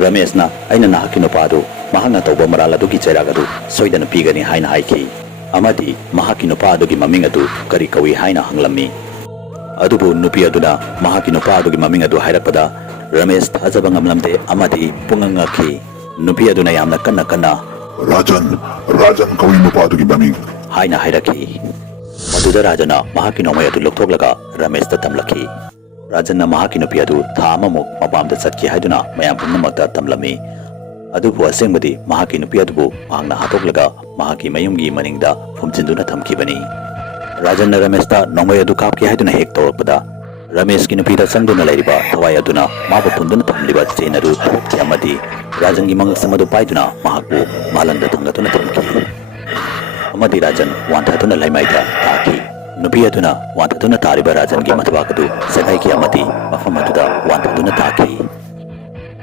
Ramesna aina nahaki nupadu mahakna tauba maral adugi chairag adu soidana pigani haina haiki amadi mahaki nupadu maming adu kari kawi haina hanglammi adubu nupi aduna mahaki nupadu maming adu hairakpada Ramesh thajaba ngamlamde amadi pungangaki nupi aduna yamna kanna Rajan kawi nupadu maming haina hairaki Maduda Rajana mahaki nomay adu lokthoglaga Ramesh ta tamlaki Rajanna mahaki nupi adu tha amamuk mapamda chatki haiduna mayam pumnamakta tamlami adubu asengmadi mahaki nupi adubu mahakna hatoklaga mahaki mayumgi maningda phumchinduna thamkibani Rajanna Ramesh ta nomay adu kapki haiduna hek tawakpada Ramesh ki nupi da sangduna lairiba thawai aduna mabu punduna thamliba chenadu thokki amadi Rajan gi mangak samadu paiduna mahakbu malanda thangatuna thamki amadi Rajan wanthatuna laimaida taki nupi aduna wanthatuna tariba Rajan gi mathwakadu sagai ki amadi mafam aduda wanthatuna taki